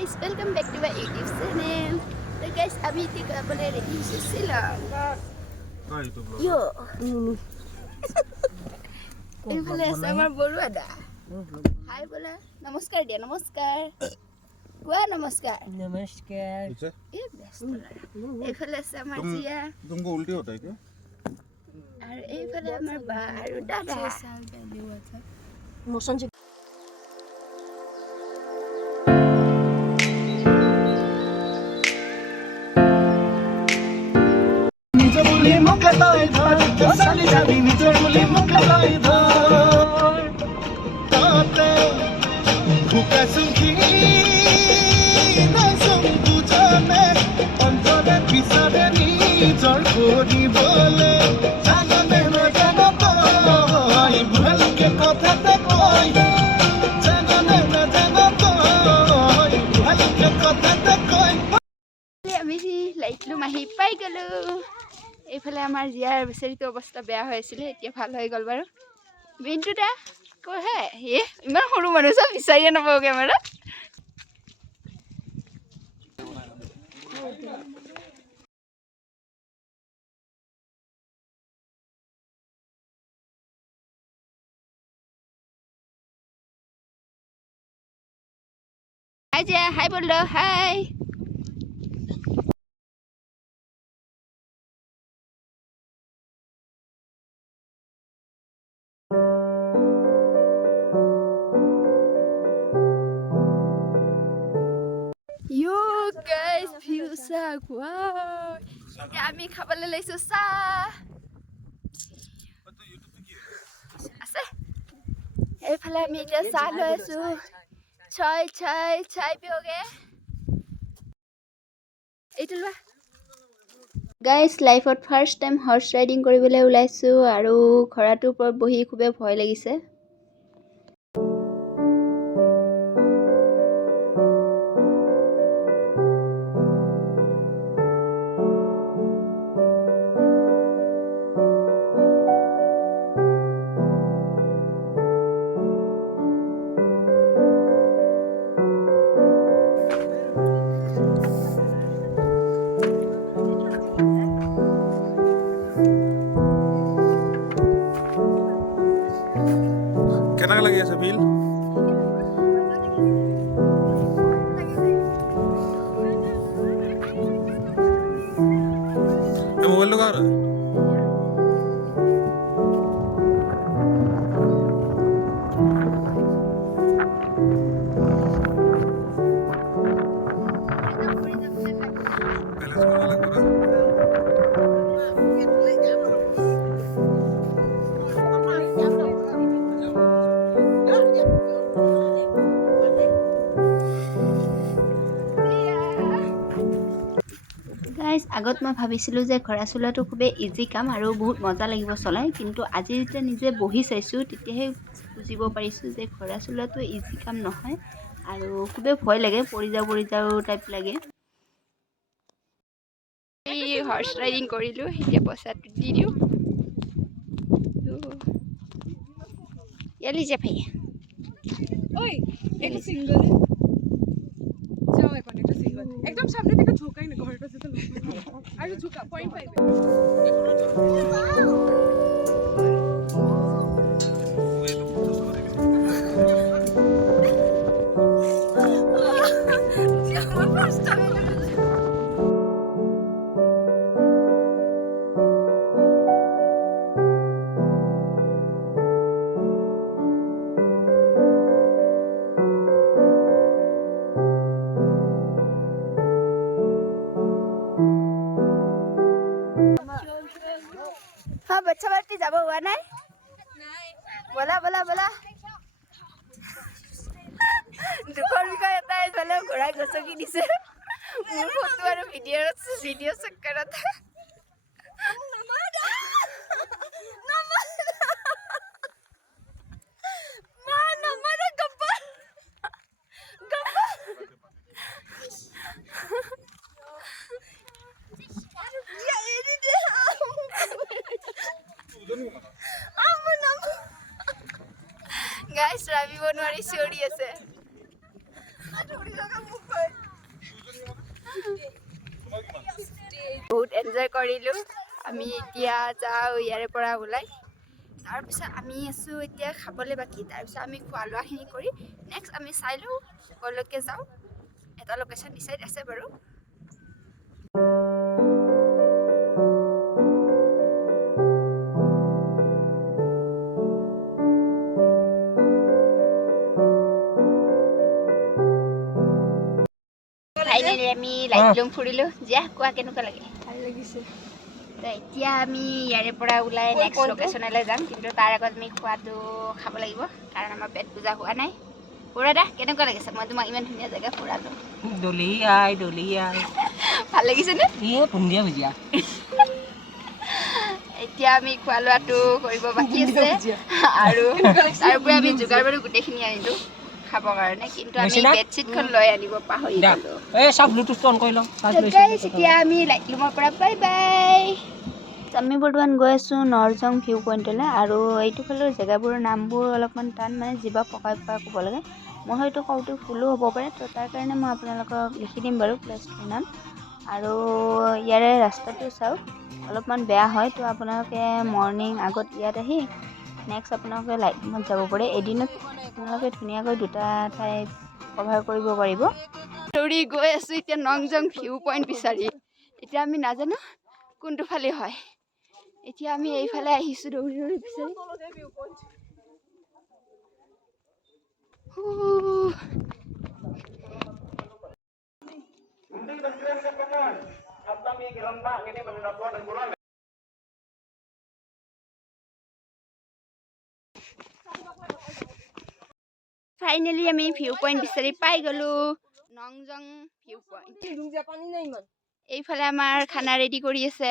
guys, welcome back to my YouTube channel. So guys, अभी तक अपने रेडी से सिलंग. Yo. এইফালে আছে আমাৰ বৰুৱা দা. হাই बोला. नमस्कार দিয়া, নমস্কাৰ. কোৱা নমস্কাৰ. नमस्कार. ये बेस्ट बोला. এইফালে আছে আমাৰ জিয়া. तुमको उल्टी होता है क्या? আৰু এইফালে আমাৰ বা আৰু দাদা. मोशन से আমি লাইটলুম আহি পাই গ'লো এইফালে আমাৰ জিয়াৰ বেচাৰীটো অৱস্থা বেয়া হৈ আছিলে এতিয়া ভাল হৈ গ'ল বাৰু বিন্তু দা কৈ হে ইমান সৰু মানুহ চব বিচাৰিয়ে নাপাব কেমেৰা হাই জিয়া হাই বল হাই Yo guys, view sa wow. এতিয়া আমি খাবলৈ লৈছো চাহ আছে এইফালে আমি এতিয়া চাহ লৈ আছো চাই পিওগে এইটো লোৱা গাইজ লাইফত ফাৰ্ষ্ট টাইম হৰ্চ ৰাইডিং কৰিবলৈ ওলাইছোঁ আৰু ঘোঁৰাটোৰ ওপৰত বহি খুবেই ভয় লাগিছে কেনেকা লাগি আছে বিল মোবাইল দোকান গাইজ আগত মই ভাবিছিলোঁ যে ঘোঁৰা চলোৱাটো খুবেই ইজি কাম আৰু বহুত মজা লাগিব চলাই কিন্তু আজি যেতিয়া নিজে বহি চাইছোঁ তেতিয়াহে বুজিব পাৰিছোঁ যে ঘোঁৰা চলোৱাটো ইজি কাম নহয় আৰু খুবেই ভয় লাগে পৰি যাওঁ টাইপ লাগে এই হৰ্চ ৰাইডিং কৰিলোঁ এতিয়া পইচাটো দি দিওঁ ইয়ালি যে ভাইয়া ওই একটা সিঙ্গল যাও এখন একটা সিঙ্গল একদম সামনে থেকে ঝোকাই না ঘরটা যেতে আর ঝোকা 0.5 हाँ बच्चा बाटी যাব हुआ नहीं बोला दुखर विषय এটা এফালে ঘোঁৰাই গছকি দিছে মোৰ ফটো আৰু ভিডিঅ' চক্কৰত গাইস ৰাবি বনৱাৰী চিঞৰি আছে বহুত এনজয় কৰিলোঁ আমি এতিয়া যাওঁ ইয়াৰে পৰা ওলাই তাৰপিছত আমি আছোঁ এতিয়া খাবলৈ বাকী তাৰপিছত আমি খোৱা লোৱাখিনি কৰি নেক্সট আমি চাই লওঁ ক'লৈকে যাওঁ এটা লোকেশ্যন ডিচাইড আছে বাৰু ফাইনেলি আমি লাইটলুম ফুৰিলোঁ জিয়া কোৱা কেনেকুৱা লাগে ভাল লাগিছে তো এতিয়া আমি ইয়াৰে পৰা ওলাই নেক্সট লোকেশ্যনলৈ যাম কিন্তু তাৰ আগত আমি খোৱাটো খাব লাগিব কাৰণ আমাৰ পেট পূজা হোৱা নাই ফুৰা দা কেনেকুৱা লাগিছে মই তোমাক ইমান ধুনীয়া জেগা ফুৰালোঁ দলিয়াই ভাল লাগিছেনে বুন্দিয়া ভুজিয়া এতিয়া আমি খোৱা লোৱাটো কৰিব বাকী আছে আৰু তাৰপৰা আমি যোগাৰ বাৰু গোটেইখিনি আনিলোঁ খাবৰ কাৰণে কিন্তু আমি বেডশ্বীটখন লৈ আনিব পাহৰি গ'লোঁ চব ব্লুটুথটো অন কৰি লওঁ এতিয়া আমি লাইটলুমৰ পৰা বাই বাই আমি বৰ্তমান গৈ আছোঁ নৰজং ভিউ পইণ্টলৈ আৰু এইটো ফালৰ জেগাবোৰৰ নামবোৰ অলপমান টান মানে জিভা পকাই পকাই ক'ব লাগে মই হয়তো কওঁতে ভুলো হ'ব পাৰে তো তাৰ কাৰণে মই আপোনালোকক লিখি দিম বাৰু প্লেচটোৰ নাম আৰু ইয়াৰে ৰাস্তাটো চাওক অলপমান বেয়া হয় তো আপোনালোকে মৰ্ণিং আগত ইয়াত আহি নেক্সট আপোনালোকে লাইটলুমত যাব পাৰে এদিনত আপোনালোকে ধুনীয়াকৈ দুটা ঠাই কভাৰ কৰিব পাৰিব দৌৰি গৈ আছোঁ এতিয়া নংজং ভিউ পইণ্ট বিচাৰি এতিয়া আমি নাজানো কোনটো ফালে হয় এতিয়া আমি এইফালে আহিছোঁ দৌৰি দৌৰি বিচাৰি ফাইনেলি আমি ভিউ পইণ্ট বিচাৰি পাই গ'লোঁ নংজং ভিউ পইণ্ট এইফালে আমাৰ খানা ৰেডি কৰি আছে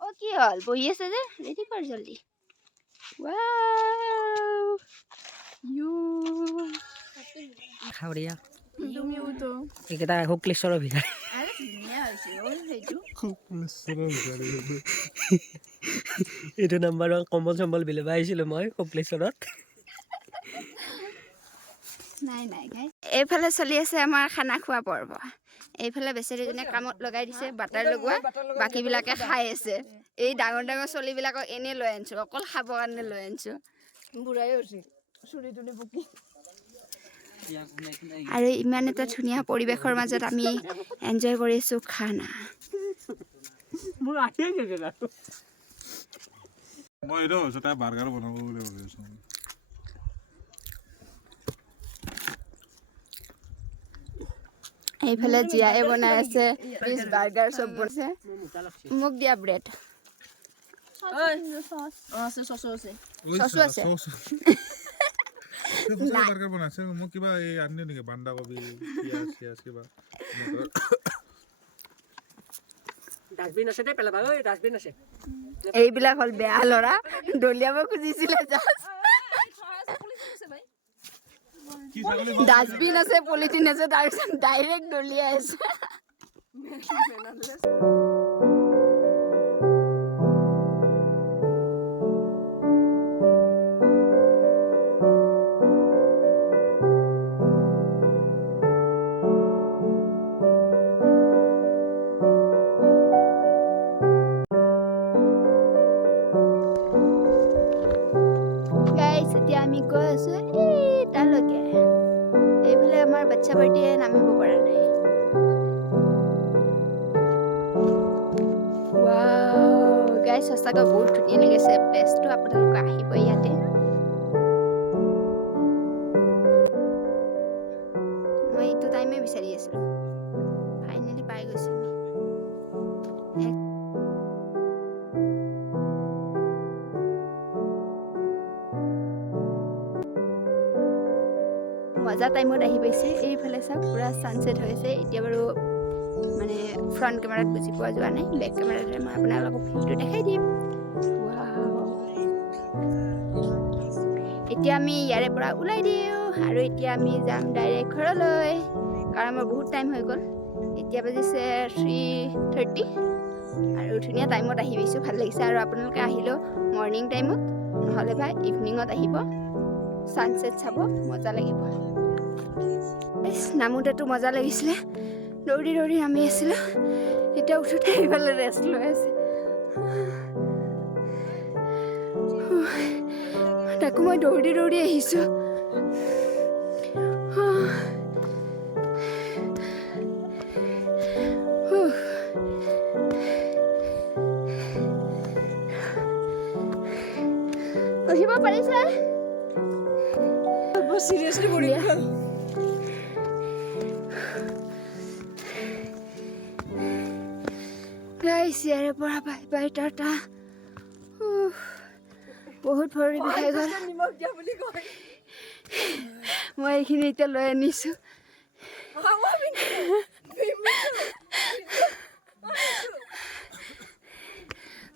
অ' কি হ'ল বহি আছে যে ৰেডি কৰ জল্দি খাৱৰীয়া এইকেইটা শুক্লেশ্বৰৰ ভিতৰত এইটো নাম্বাৰ কম্বল চম্বল বিলিব আহিছিলোঁ মই শুক্লেশ্বৰত নাই এইফালে চলি আছে আমাৰ খানা খোৱা পৰ্ব এইফালে বেচেৰীজনে কামত লগাই দিছে বাটাৰ লগোৱা বাকীবিলাকে খাই আছে এই ডাঙৰ ডাঙৰ চলিবিলাকক এনেই লৈ আনিছোঁ অকল খাবৰ কাৰণে লৈ আনিছোঁ বুঢ়াই হৈছে চুলি তুলি পকি আৰু ইমান এটা ধুনীয়া পৰিৱেশৰ মাজত আমি এনজয় কৰিছোঁ খানা মই এইটো হৈছে তাই বাৰ্গাৰ বনাব বুলি ভাবি আছোঁ এইফালে জীয়াই বনাই আছে পিচ বাৰ্গাৰ চব বনাইছে মোক দিয়া ব্ৰেড বাৰ্গাৰ বনাইছে মোক কিবা এই আনি নেকি বন্ধাকবি পিঁয়াজ চিয়াজ কিবা ডাষ্টবিন আছে দেই পেলাবা ঐ ডাষ্টবিন আছে এইবিলাক হ'ল বেয়া ল'ৰা দলিয়াব খুজিছিলে ডাষ্টবিন আছে পলিথিন আছে তাৰপিছত ডাইৰেক্ট দলিয়াই আছে এতিয়া আমি গৈ আছোঁ তালৈকে এইফালে আমাৰ বাচ্ছা পাৰ্টীয়ে নামিব পৰা নাই গাইজ সঁচাকৈ বহুত ধুনীয়া লাগিছে প্লেচটো আপোনালোকে আহিব ইয়াতে মই এইটো টাইমে বিচাৰি আছিলোঁ ফাইনেলি পাই গৈছোঁ মজা টাইমত আহি পাইছে এইফালে চাওক পুৰা ছানছেট হৈ আছে এতিয়া বাৰু মানে ফ্ৰণ্ট কেমেৰাত বুজি পোৱা যোৱা নাই বেক কেমেৰাতে মই আপোনালোকক ভিউটো দেখাই দিম এতিয়া আমি ইয়াৰে পৰা ওলাই দিওঁ আৰু এতিয়া আমি যাম ডাইৰেক্ট ঘৰলৈ কাৰণ আমাৰ বহুত টাইম হৈ গ'ল এতিয়া বাজিছে 3:30 আৰু ধুনীয়া টাইমত আহি পাইছোঁ ভাল লাগিছে আৰু আপোনালোকে আহিলেও মৰ্ণিং টাইমত নহ'লে বা ইভিনিঙত আহিব সানসেট চাব মজা লাগিব নামোতেতো মজা লাগিছিলে দৌৰি দৌৰি নামি আছিলোঁ এতিয়া উঠোঁতে এইফালে ৰেষ্ট লৈ আছে তাকো মই দৌৰি দৌৰি আহিছোঁ উঠিব পাৰিছে চিৰিয়াছলি বৰিং গাইছ ইয়াৰে পৰা বাই বাই টাটা বহুত ভৰি বিষাই গ'ল নিমখ দিয়া বুলি কয় মই এইখিনি এতিয়া লৈ আনিছোঁ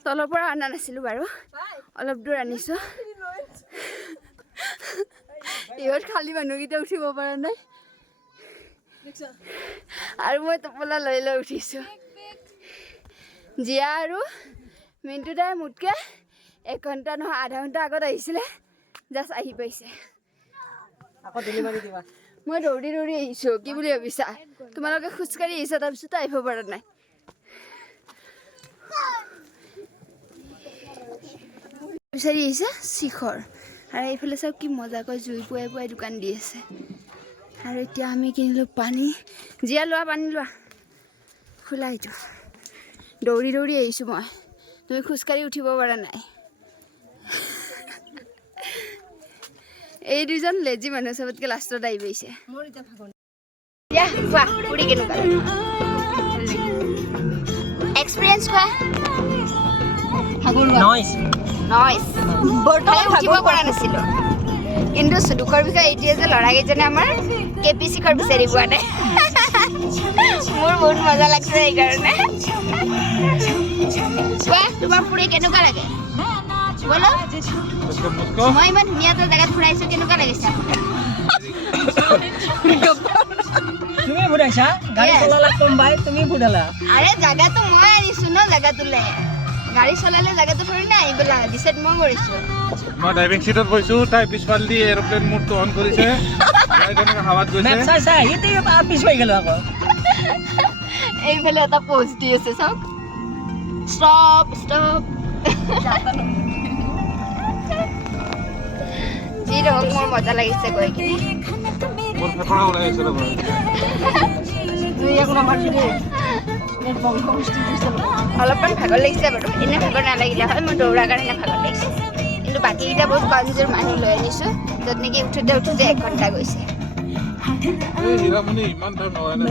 তলৰ পৰা অনা নাছিলোঁ বাৰু অলপ দূৰ আনিছোঁ ইহঁত খালী মানুহকেইটা উঠিব পৰা নাই আৰু মই টোপোলা লৈ লৈ উঠিছোঁ জিয়া আৰু মিণ্টু দাই মোতকৈ 1 ঘণ্টা নহয় আধা ঘণ্টা আগত আহিছিলে জাষ্ট আহি পাইছে মই দৌৰি দৌৰি আহিছোঁ কি বুলি ভাবিছা তোমালোকে খোজকাঢ়ি আহিছা তাৰপিছতো আহিব পৰা নাই বিচাৰি আহিছে শিখৰ আৰু এইফালে চাওক কি মজাকৈ জুই পুৱাই পুৱাই দোকান দি আছে আৰু এতিয়া আমি কিনিলোঁ পানী জীয়া লোৱা পানী লোৱা খোলা এইটো দৌৰি দৌৰি আহিছোঁ মই তুমি খোজকাঢ়ি উঠিব পৰা নাই এই দুজন লেজি মানুহ চবতকৈ লাষ্টত আহি পাইছে এক্সপিৰিয়েঞ্চ কোৱা উঠিব পৰা নাছিলোঁ কিন্তু দুখৰ বিষয়ে এইটোৱে যে ল'ৰাকেইজনে আমাৰ কেপি শিখৰ বিচাৰি পোৱা নাই মোৰ বহুত মজা লাগছে সেইকাৰণে কোৱা তোমাৰ ফুৰি কেনেকুৱা লাগে বলো মই ইমান ধুনীয়া এটা জেগাত ফুৰাইছোঁ কেনেকুৱা লাগিছে তুমি ফুৰাইছা গাড়ী চলালা কোনবাই তুমি ফুৰালা আৰে জাগাটো মই আনিছোঁ ন জাগাটোলৈ গাড়ী চলালে জাগাটো থৰি না আহিবলা ডিচাইড মই কৰিছোঁ মই ড্ৰাইভিং সিটত বহিছোঁ তাই পিছফালেদি এৰোপ্লেন মোডটো অন কৰিছে হাৱাত গৈছে চাই চাই এতিয়া পিছ হৈ গ'লো আকৌ এইফালে এটা পোষ্ট দি আছে চাওক ষ্টপ ষ্টপ যি নহওক মোৰ মজা লাগিছে গৈ কিনে মোৰ ফেফৰা ওলাই আহিছে ৰ'বা অলপমান ভাগৰ লাগিছে বাৰু এনে ভাগৰ নালাগিলে হয় মই দৌৰাৰ কাৰণে ভাগৰ লাগিছে কিন্তু বাকীকেইটা বহুত কমজোৰ মানুহ লৈ আনিছোঁ য'ত নেকি উঠোঁতে 1 ঘণ্টা গৈছে ইমান টাইম নহয় নে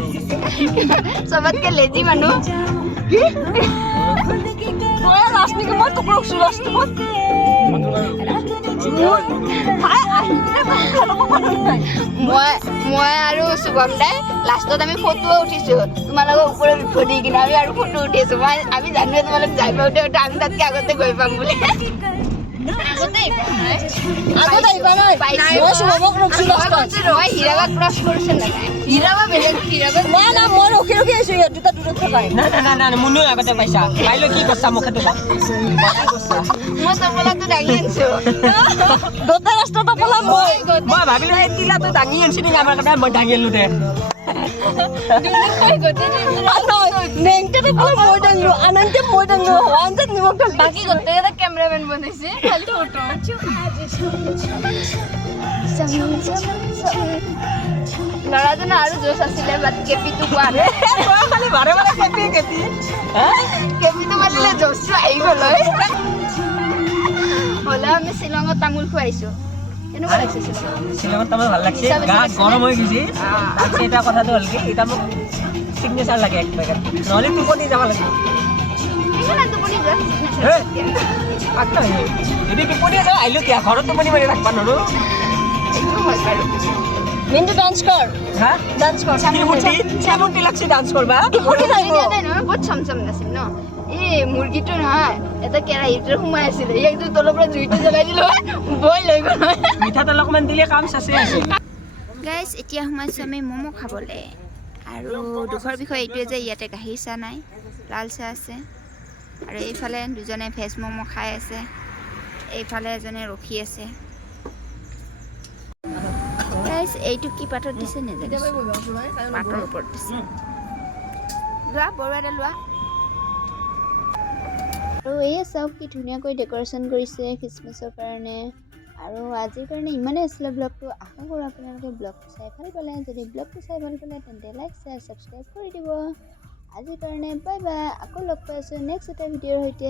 চবতকৈ লেজি মানুহ মই আৰু শুভম দাই লাষ্টত আমি ফটোও উঠিছোঁ তোমালোকৰ ওপৰত উঠি দি কিনে আমি আৰু ফটো উঠিছোঁ আমি জানোৱে তোমালোক যাই পাওঁতে আমি তাতকৈ আগতে গৈ পাম বুলি হীৰাবাগ ক্ৰছ কৰিছে নাই হীৰাবাগ বেলেগ হীৰাবাগ মই ৰখি ৰখি আহিছোঁ ইয়াত দুটা দূৰত থকাই নাই মুনো আগতে পাইছা পাইলৈ কি কৈছা মুখে তোমাক মই টোপোলাটো দাঙি আনিছোঁ গোটেই ৰাস্তা টোপোলা মই মই ভাবিলোঁ এই তিলাটো দাঙি আনিছে নেকি আমাৰ কাৰণে মই দাঙি আনিলোঁ দে নেংটা টোপোলা মই দাঙিলোঁ আনন্তে মই দাঙিলোঁ আনন্দ নিমখ বাকী গোটেইকেইটা কেমেৰামেন বনাইছে খালি ফটো ল'ৰাজনৰ আৰু জোচ আছিলে বাট কেপিটো কোৱা নাই খালি বাৰে বাৰে কেপি কেপিটো মাতিলে জোচটো আহি গ'ল হ'লেও আমি শ্বিলঙত তামোল খুৱাইছোঁ কেনেকুৱা লাগিছে শ্বিলঙত তাৰমানে ভাল লাগছে গা গৰম হৈ গৈছে তাৰপিছত এটা কথাটো হ'ল কি এতিয়া মোক চিগনেচাৰ লাগে 1 পেকেট নহ'লে টোপনি যাব লাগিব টোপনি যোৱা যদি টোপনি যাওঁ আহিলোঁ এতিয়া ঘৰত টোপনি মাৰি ৰাখিব নোৱাৰোঁ এইটো হয় বাৰু মিণ্টু ডান্স কৰ হা ডান্স কৰ চামুটি লাগছে ডান্স কৰবা বহুত চমচম নাছিল ন এই মুৰ্গীটো নহয় এটা কেৰাহীটো সোমাই আছিলে একদম তলৰ পৰা জুইটো জ্বলাই দিলোঁ বই লৈ গ'ল মিঠাতেল অকণমান দিলে কাম চাচে আছে গাইজ এতিয়া সোমাইছোঁ আমি ম'ম' খাবলৈ আৰু দুখৰ বিষয় এইটোৱে যে ইয়াতে গাখীৰ চাহ নাই লাল চাহ আছে আৰু এইফালে দুজনে ভেজ ম'ম' খাই আছে এইফালে এজনে ৰখি আছে এইটো কি পাতত দিছে নেজানো পাতৰ ওপৰত দিছে লোৱা বড়ো এটা লোৱা আৰু এই চাওক কি ধুনীয়াকৈ ডেক'ৰেশ্যন কৰিছে খ্ৰীষ্টমাছৰ কাৰণে আৰু আজিৰ কাৰণে ইমানেই আছিলে ব্লগটো আশা কৰোঁ আপোনালোকে ব্লগটো চাই ভাল পালে যদি ব্লগটো চাই ভাল পালে তেন্তে লাইক শ্বেয়াৰ ছাবস্ক্ৰাইব কৰি দিব আজিৰ কাৰণে বাই বাই আকৌ লগ পাই আছোঁ নেক্সট এটা ভিডিঅ'ৰ সৈতে